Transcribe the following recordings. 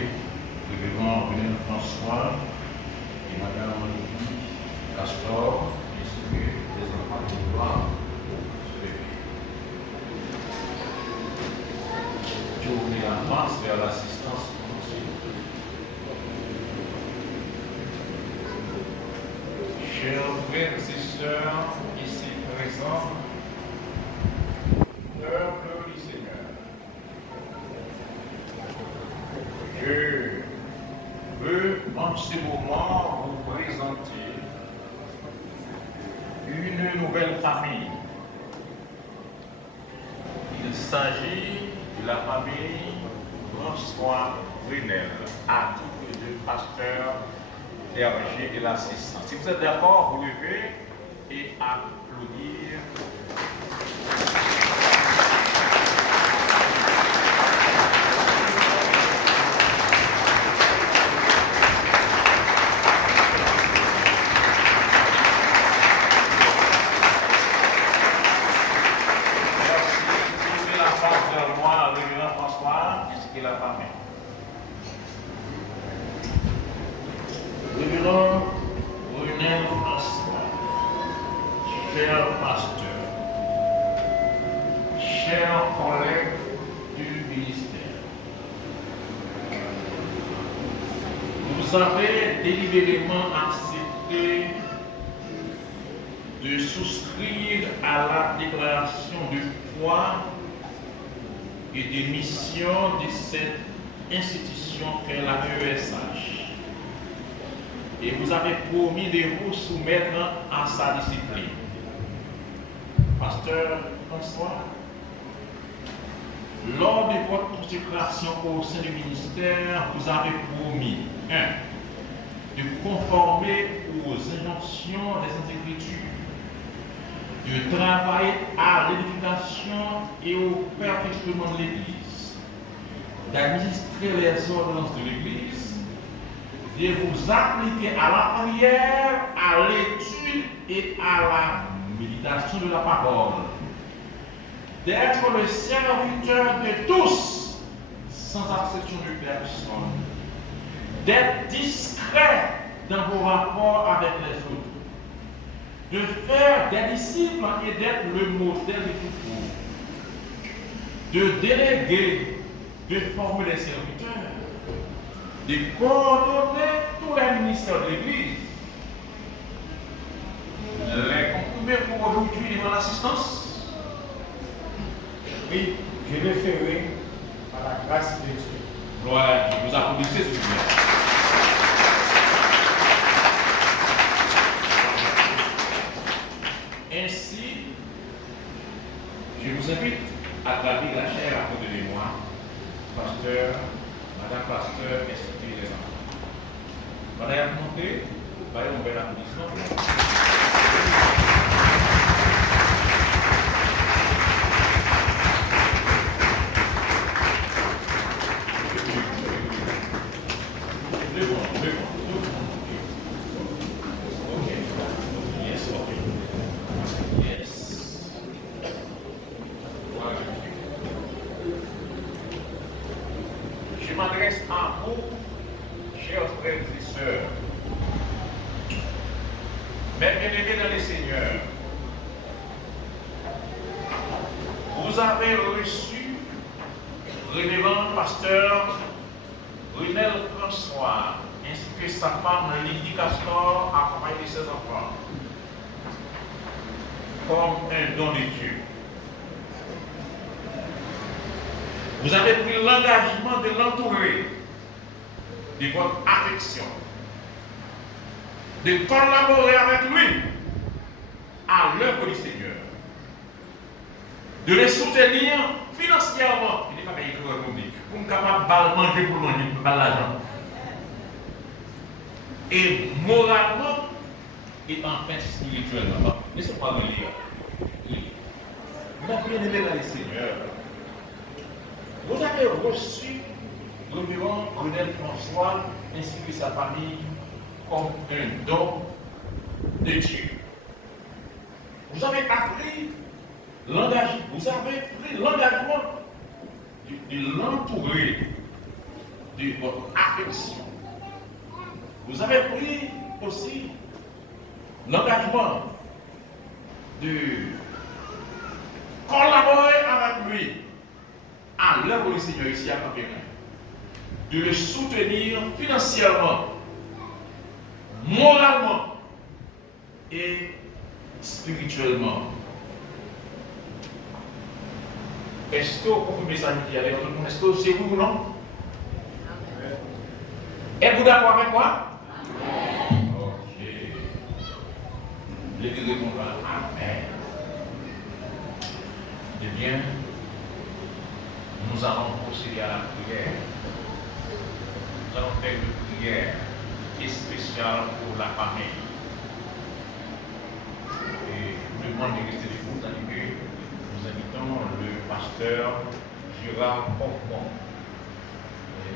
le révérend René François et Madame Castor, ainsi que les enfants qui doivent se lever. Tournez la masse vers l'assistance continue. Chers frères et sœurs ici présents, peuple du Seigneur, je veux en ce moment vous présenter une nouvelle famille. Il s'agit de la famille François Brunel, à titre de pasteur Hergé et l'assistant. Si vous êtes d'accord, vous levez et applaudir. Révérend René François, cher pasteur, chers collègues du ministère, vous avez délibérément accepté de souscrire à la déclaration de foi et de mission de cette institution qu'est la ESH. Et vous avez promis de vous soumettre à sa discipline. Pasteur François, lors de votre consécration au sein du ministère, vous avez promis 1. De conformer aux injonctions des Saintes Écritures, de travailler à l'édification et au perfectionnement de l'Église, d'administrer les ordonnances de l'Église, de vous appliquer à la prière, à l'étude et à la méditation de la parole, d'être le serviteur de tous, sans exception de personne, d'être discret dans vos rapports avec les autres, de faire des disciples et d'être le modèle de tout, de déléguer, de former les serviteurs, de coordonner tous les ministères de l'Église, les concourir pour aujourd'hui devant l'assistance. Oui, je le ferai par la grâce de Dieu. Gloire, vous applaudissez, s'il vous plaît. Ainsi, je vous invite à gravir la chaire à côté de moi, pasteur, madame pasteur, institut les enfants. Madame montée, voyez un bel applaudissement. Je m'adresse à vous, chers frères et sœurs, mes bien-aimés dans les Seigneurs. Vous avez reçu révérend pasteur René François, ainsi que sa femme Lydie Castor, accompagnée de ses enfants, comme un don de Dieu. Vous avez pris l'engagement de l'entourer de votre affection, de collaborer avec lui à l'œuvre du Seigneur, de les soutenir financièrement. Il n'est pas payé pour nous capable de manger pour manger, pour l'argent. Et moralement et enfin spirituellement. Laissez-moi me lire. Mon bien-aimé dans le Seigneur, vous avez reçu le révérend René François ainsi que sa famille comme un don de Dieu. Vous avez appris l'engagement, vous avez pris l'engagement de l'entourer de votre affection. Vous avez pris aussi l'engagement de collaborer avec lui à l'œuvre du Seigneur ici à Campérin, de le soutenir financièrement, moralement et spirituellement. Est-ce que vous confirmez ça avec tout le monde? Est-ce que c'est vous ou non? Êtes-vous d'accord avec moi? Ok. L'Église répondra Amen. Eh bien, nous allons procéder à la prière. Nous allons faire une prière spéciale pour la famille. Et je vous demande de rester debout, tandis que nous invitons le pasteur Gérard Corpon.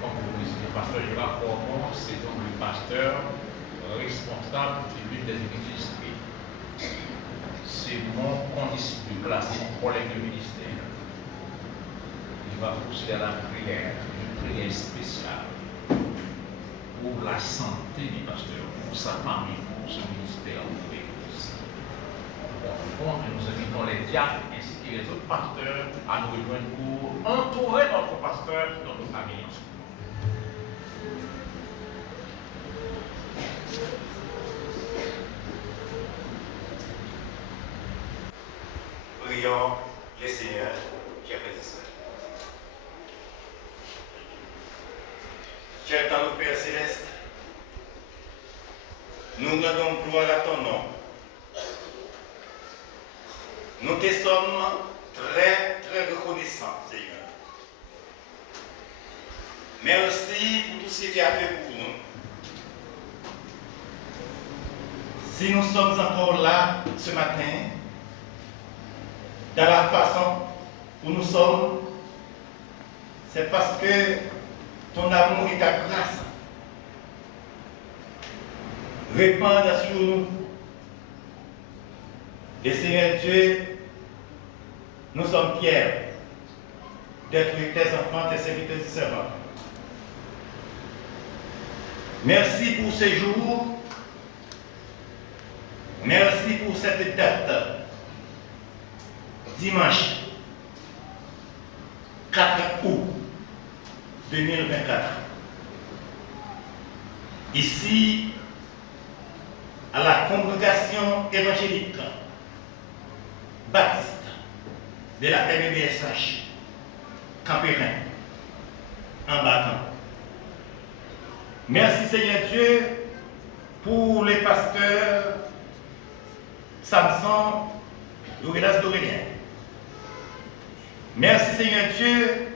Comme vous le savez, le pasteur Gérard Corpon, c'est donc le pasteur responsable de l'une des églises. C'est mon condisciple de classe, mon collègue de ministère. Il va procéder à la prière, une prière spéciale pour la santé du pasteur, pour sa famille, pour ce ministère de l'Église. Donc, nous invitons les diacres ainsi que les autres pasteurs à nous rejoindre pour entourer notre pasteur dans notre famille. Prions le Seigneur, chers frères et sœurs. Cher notre Père Céleste, nous rendons gloire à ton nom. Nous te sommes très, très reconnaissants, Seigneur. Merci pour tout ce que tu as fait pour nous. Si nous sommes encore là ce matin, dans la façon où nous sommes, c'est parce que ton amour et ta grâce répandent sur nous. Et Seigneur Dieu, nous sommes fiers d'être tes enfants, tes serviteurs et servants. Merci pour ces jours. Merci pour cette date. Dimanche 4 août 2024. Ici, à la congrégation évangélique baptiste de la MBSH Campérin, en Bâton. Merci Seigneur Dieu pour les pasteurs Samson Lourelas d'Aurélien. Merci Seigneur Dieu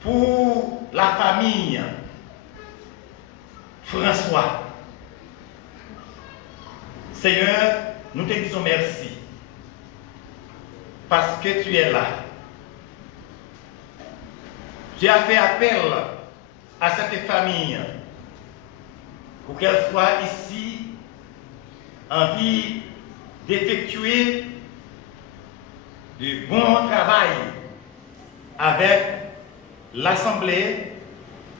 pour la famille François. Seigneur, nous te disons merci parce que tu es là. Tu as fait appel à cette famille pour qu'elle soit ici en vie d'effectuer du bon travail avec l'Assemblée,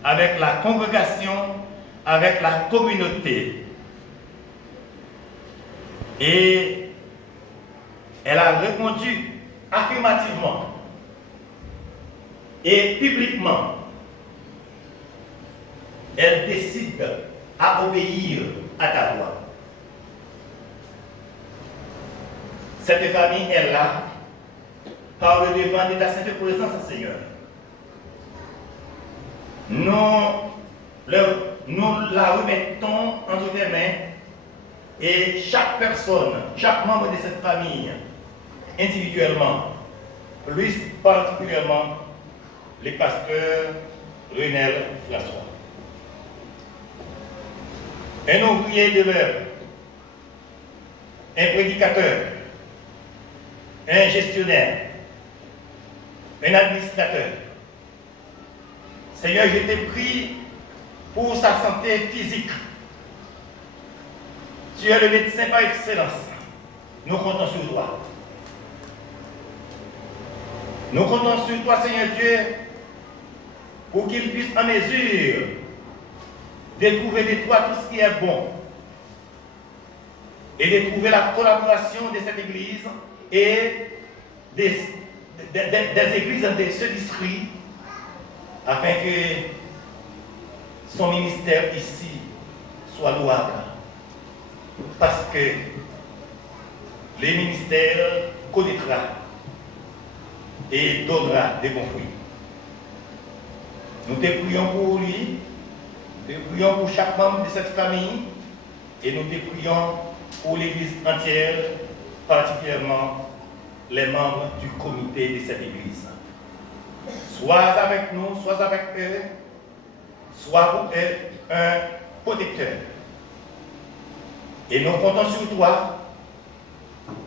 avec la congrégation, avec la communauté. Et elle a répondu affirmativement et publiquement. Elle décide à obéir à ta voix. Cette famille est là par le devant de ta sainte présence, Seigneur. Nous la remettons entre tes mains et chaque personne, chaque membre de cette famille, individuellement, plus particulièrement les pasteurs Renel François. Un ouvrier de l'œuvre, un prédicateur, un gestionnaire, un administrateur. Seigneur, je t'ai pris pour sa santé physique. Tu es le médecin par excellence. Nous comptons sur toi. Nous comptons sur toi, Seigneur Dieu, pour qu'il puisse en mesure de trouver de toi tout ce qui est bon et de trouver la collaboration de cette Église et des églises de ce district afin que son ministère ici soit louable. Parce que les ministères connaîtra et donnera des bons fruits. Nous te prions pour lui, nous te prions pour chaque membre de cette famille et nous te prions pour l'Église entière, particulièrement les membres du comité de cette Église. Sois avec nous, sois avec eux, sois pour eux un protecteur. Et nous comptons sur toi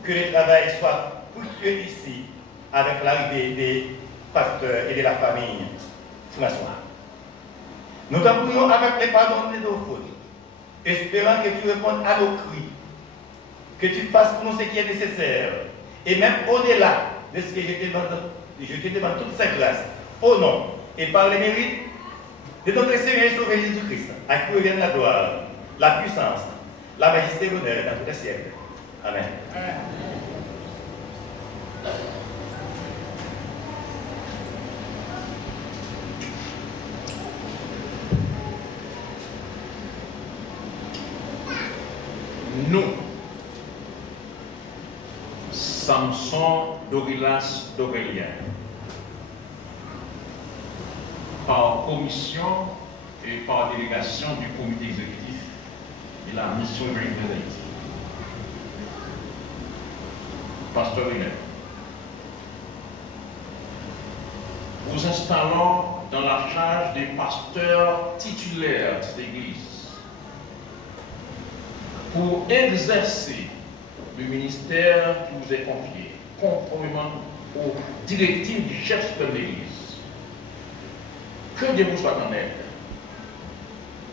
que le travail soit fructueux ici avec l'arrivée des pasteurs et de la famille François. Nous t'en prions avec les pardons de nos fautes, espérant que tu répondes à nos cris, que tu fasses pour nous ce qui est nécessaire, et même au-delà de ce que je te demande toute cette grâce, au nom et par les mérites de notre Seigneur et Sauveur Jésus-Christ, à qui revienne la gloire, la puissance, la majesté et l'honneur dans tous les siècles. Amen. Amen. Nous, Samson Dorilas d'Aurélien, par commission et par délégation du comité exécutif de la mission évangélique d'Haïti. Pasteur René, vous installons dans la charge des pasteurs titulaires de cette église pour exercer le ministère qui vous est confié, conformément aux directives du chef de l'Église. Que Dieu vous soit en aide,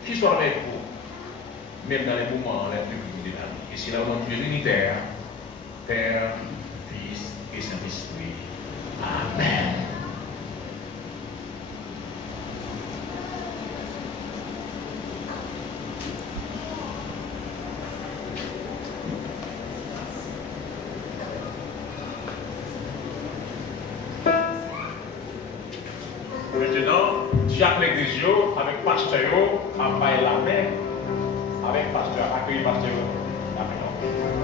qu'il soit avec vous, même dans les moments les plus difficiles de la vie. Et c'est là où on Dieu unitaire, Père, Fils et Saint-Esprit. Amen. Jacques Legrisio, avec Pasteur, a fait la main avec Pasteur, accueilli Pasteur.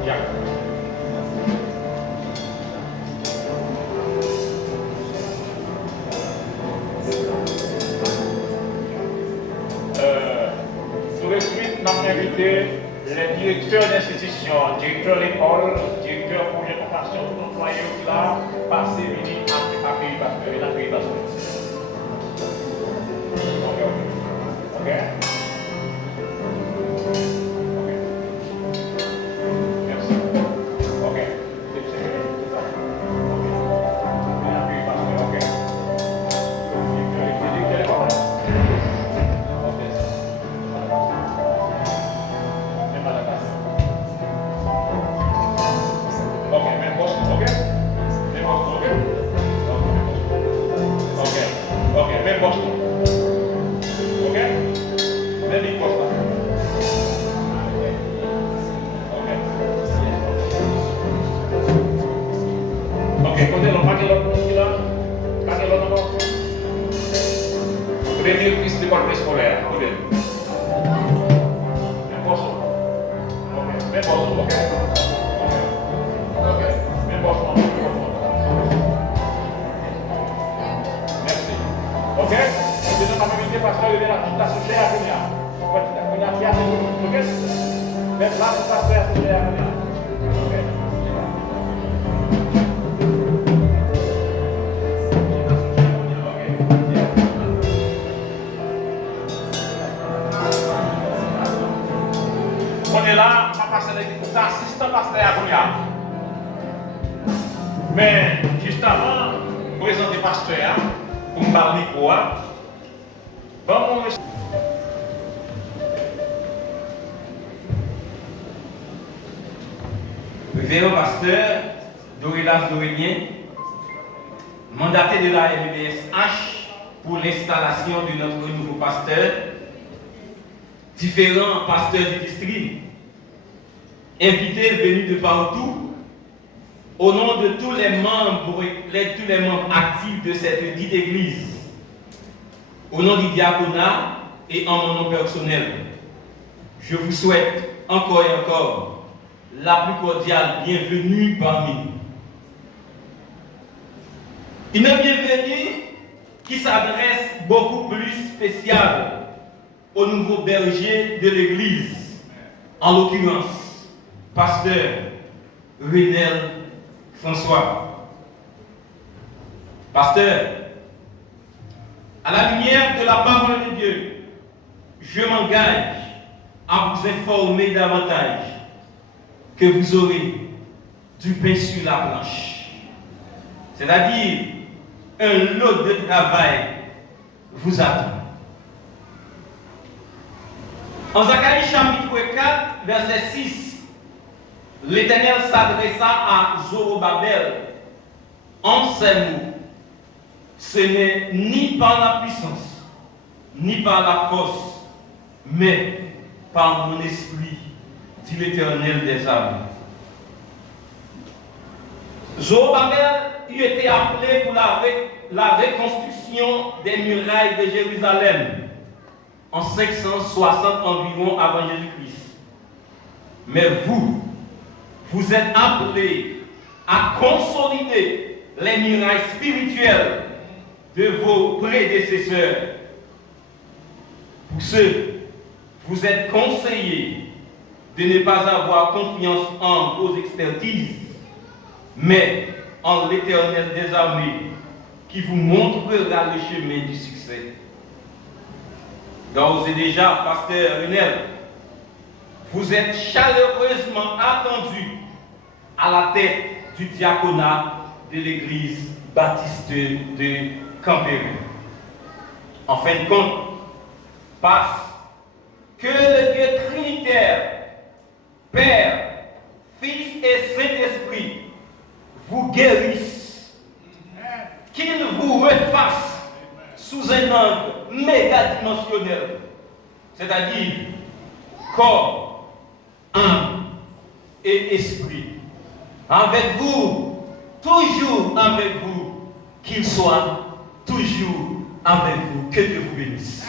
Jacques. Tout de suite, nous avons invité les directeurs d'institutions, directeurs d'école, directeurs pour les formations, employés là, passer, venir, accueillir Pasteur, et accueillir Pasteur. Okay. Yes. Okay. Okay. Mais juste avant de présenter le pasteur, pour me parler quoi, Révérend pasteur Dorilas d'Aurélien, mandaté de la LBSH pour l'installation de notre nouveau pasteur, différents pasteurs du district, invités venus de partout, au nom de tous les membres actifs de cette dite église, au nom du diaconat et en mon nom personnel, je vous souhaite encore et encore la plus cordiale bienvenue parmi nous. Une bienvenue qui s'adresse beaucoup plus spéciale au nouveau berger de l'église, en l'occurrence, pasteur Renel François. Pasteur, à la lumière de la parole de Dieu, je m'engage à vous informer davantage que vous aurez du pain sur la planche. C'est-à-dire, un lot de travail vous attend. En Zacharie chapitre 4, verset 6, l'Éternel s'adressa à Zorobabel en ces mots. Ce n'est ni par la puissance, ni par la force, mais par mon esprit, dit l'Éternel des armées. Zorobabel eut été appelé pour la reconstruction des murailles de Jérusalem en 560 environ avant Jésus-Christ. Mais vous êtes appelés à consolider les murailles spirituelles de vos prédécesseurs. Pour ce, vous êtes conseillés de ne pas avoir confiance en vos expertises, mais en l'Éternel des armées, qui vous montrera le chemin du succès. D'ores et déjà, pasteur Renel, vous êtes chaleureusement attendu à la tête du diaconat de l'église baptiste de Campéry. En fin de compte, passe que le Dieu Trinitaire, Père, Fils et Saint-Esprit vous guérisse, qu'il vous refasse sous un angle mégadimensionnel, c'est-à-dire corps, âme et esprit. Avec vous, toujours avec vous, qu'il soit toujours avec vous. Que Dieu vous bénisse.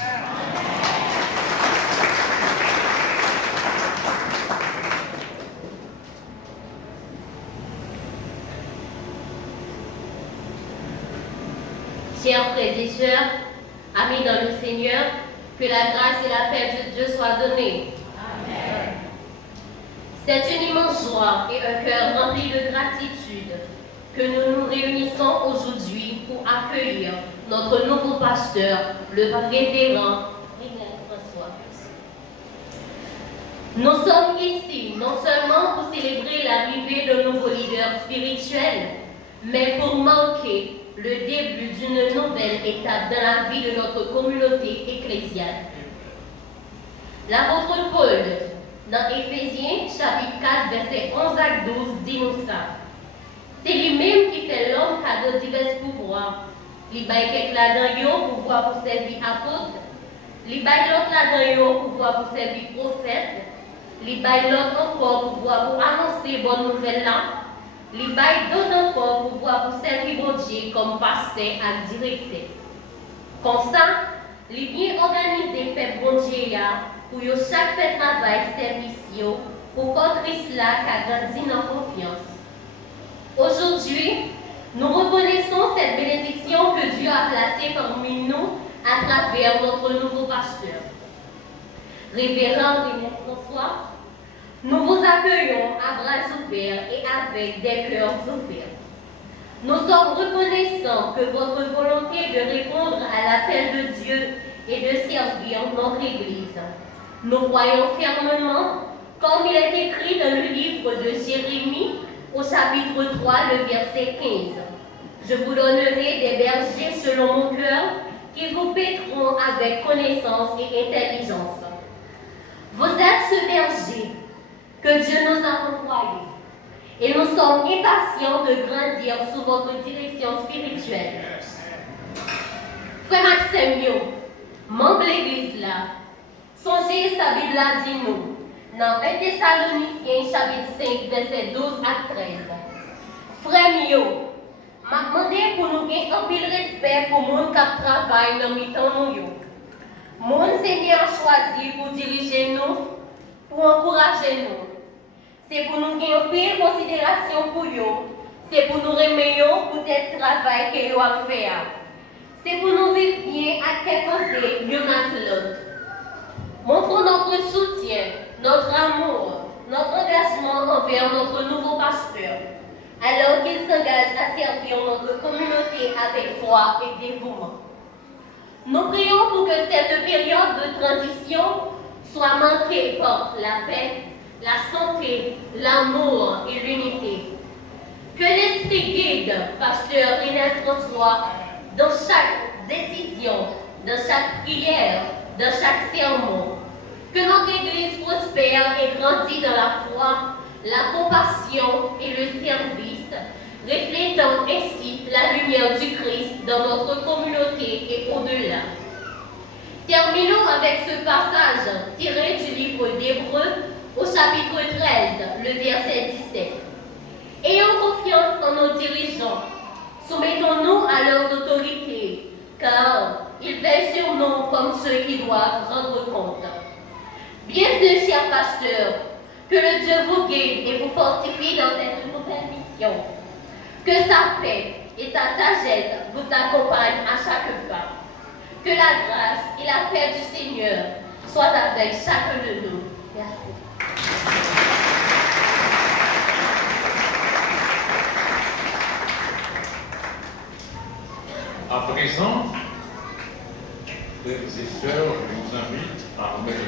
Chers frères et sœurs, amis dans le Seigneur, que la grâce et la paix de Dieu soient données. Amen. C'est une immense joie et un cœur rempli de gratitude que nous nous réunissons aujourd'hui pour accueillir notre nouveau pasteur, le révérend Renel François. Nous sommes ici non seulement pour célébrer l'arrivée de nouveaux leaders spirituels, mais pour marquer le début d'une nouvelle étape dans la vie de notre communauté ecclésiale. L'apôtre Paul, dans Éphésiens chapitre 4, versets 11 à 12, dit nous ça. C'est lui-même qui fait l'homme cadeau divers pouvoirs. Il baille quelques là-dedans pouvoir pour servir apôtre. Il baille l'autre là-dedans pouvoir pour servir prophète. Il baille l'autre encore pouvoir pour annoncer bonne nouvelle là. Les bails donnent encore pouvoir pour servir mon Dieu comme pasteur et directeur. Comme ça, les bien organisés peuple bon Dieu pour chaque fait travail service pour que Christ là qui grandi dans confiance. Aujourd'hui, nous reconnaissons cette bénédiction que Dieu a placée parmi nous à travers notre nouveau pasteur. Révérend Renel François, nous vous accueillons à bras ouverts et avec des cœurs ouverts. Nous sommes reconnaissants que votre volonté de répondre à l'appel de Dieu et de servir notre Église. Nous croyons fermement, comme il est écrit dans le livre de Jérémie, au chapitre 3, le verset 15. Je vous donnerai des bergers selon mon cœur, qui vous paîtront avec connaissance et intelligence. Vous êtes ce berger que Dieu nous a envoyé. Et nous sommes impatients de grandir sous votre direction spirituelle. Frère Maxime, membre de l'église là, songez sa Bible a dit nous, dans 1 Thessaloniciens chapitre 5, verset 12 à 13. Frère Mio, m'a demandé pour nous gagner un pile respect pour les gens qui travaillent dans le temps nous. Mon Seigneur choisi pour diriger nous, pour encourager nous. C'est pour nous gagner un pile considération pour eux. C'est pour nous remettre pour le travail que nous avons fait. C'est pour nous vivre bien à quelques l'un à l'autre. Montrons notre soutien, notre amour, notre engagement envers notre nouveau pasteur, alors qu'il s'engage à servir notre communauté avec foi et dévouement. Nous prions pour que cette période de transition soit marquée par la paix, la santé, l'amour et l'unité. Que l'Esprit guide pasteur Inès François dans chaque décision, dans chaque prière, dans chaque sermon. Que notre Église prospère et grandit dans la foi, la compassion et le service, reflétant ainsi la lumière du Christ dans notre communauté et au-delà. Terminons avec ce passage tiré du livre d'Hébreux au chapitre 13, le verset 17. Ayons confiance en nos dirigeants, soumettons-nous à leurs autorités, car ils veillent sur nous comme ceux qui doivent rendre compte. Bienvenue, chers pasteurs, que le Dieu vous guide et vous fortifie dans cette nouvelle mission. Que sa paix et sa sagesse vous accompagnent à chaque pas. Que la grâce et la paix du Seigneur soient avec chacun de nous. Merci. À présent, frères et sœurs, je vous invite à remettre